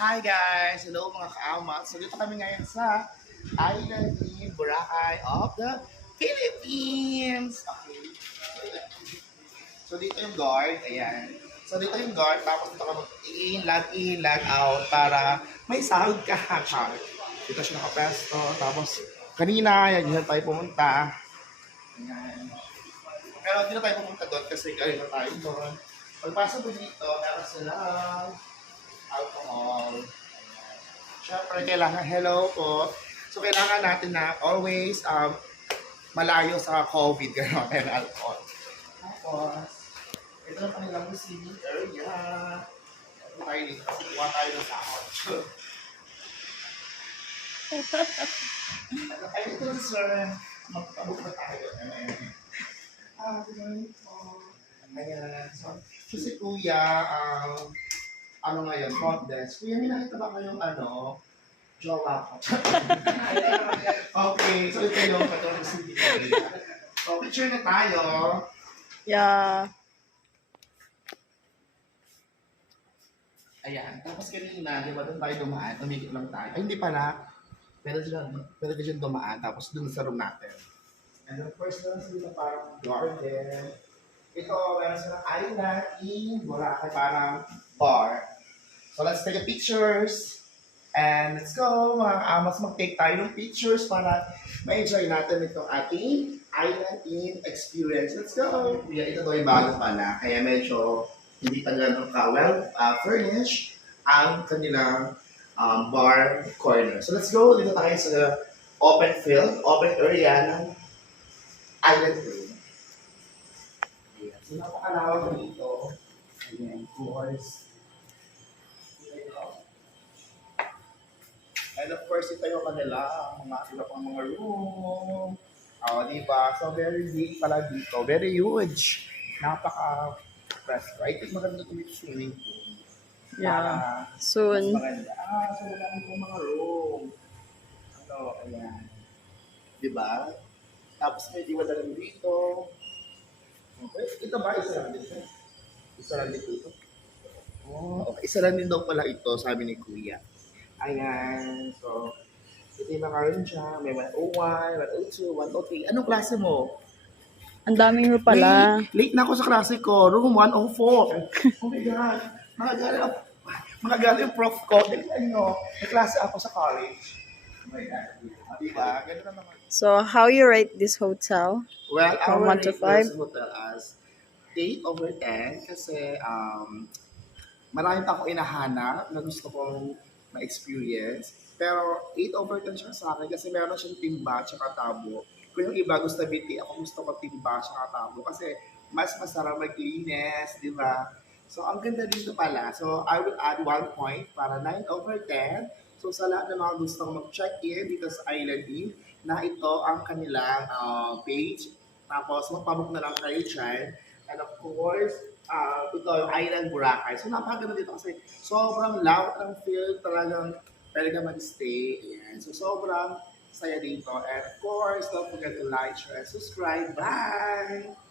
Hi guys! Hello mga kaamat. So dito kami ngayon sa Island in Boracay of the Philippines. Okay. So dito yung guard. Ayan. So dito yung guard. Tapos dito ka mag-in, log in, log out para may sahod ka. Dito siya nakapesto. Tapos kanina, yan, dyan tayo pumunta. Ayan. Pero hindi na tayo pumunta doon kasi galing na tayo doon. Pagpasok mo dito, meron silang alcohol. Siyempre, kailangan, hello po. So, kailangan natin na always um, malayo sa COVID, gano'n, and alcohol. Tapos, ito na kanilang receiving area. Ito tayo dito, kasi kuha tayo ng sahod. Ano tayo dito, sir? Magpabok na tayo. Ayan. Ah, po. Ayan. So, so si Kuya, um, ano ngayon, front desk. Kuya, may nakita ba kayong ano, jowa ko? okay, so ito yung katulong si So, picture na tayo. Yeah. Ayan. Tapos kanina, di ba doon tayo dumaan? Umikot lang tayo. Ay, hindi pala. Pwede dyan, ka dyan dumaan. Tapos doon sa room natin. And of course, meron sila parang garden. Ito, meron silang island in Boracay, parang bar. So, let's take a pictures. And let's go, mga amas, mag-take tayo ng pictures para ma-enjoy natin itong ating island in experience. Let's go! Yeah, ito daw yung bago pala, kaya medyo hindi pa ganun ka well uh, furnished ang kanilang um, bar corner. So let's go, dito tayo sa open field, open area ng island room. Ayan. So napakalawak dito. Ayan, of course. And of course, ito yung kanila, mga iba pang mga room. Oh, di ba? So, very big pala dito. Very huge. Napaka presko. I think maganda ito yung swimming pool. Yeah. Para mas Soon. maganda. Ah, so marami pong mga room. Ano, ayan. Di ba? Tapos may diwa na lang dito. Okay. Ito ba? Isa lang dito? Isa lang dito ito? Oh, okay. Isa lang din daw pala ito, sabi ni Kuya. Ayan. So, ito yung mga room siya. May 101, 102, 103. Anong klase mo? Ang daming mo pala. Late, late na ako sa klase ko. Room 104. oh my God. Mga galing, mga galing yung prof ko. Dali ano, may klase ako sa college. Oh my God. Diba? Ganun na naman. So, how you rate this hotel? Well, I to rate five? this hotel as 8 over 10 kasi um, marami pa akong inahanap na gusto kong ma-experience. Pero 8 over 10 siya sa akin kasi meron siyang timba at tabo. Kung yung iba gusto biti, ako gusto ko timba at tabo kasi mas masarap maglinis, di ba? So, ang ganda dito pala. So, I will add one point para 9 over 10. So, sa lahat ng mga gusto mag-check-in dito sa Island Inn, na ito ang kanilang ah, page. Tapos, magpabook na lang kayo dyan. And of course, uh, ito yung Island Boracay. So, napakaganda dito kasi sobrang lawak ng field. Talagang pwede ka mag-stay. Ayan. So, sobrang saya dito. And of course, don't forget to like, share, and subscribe. Bye!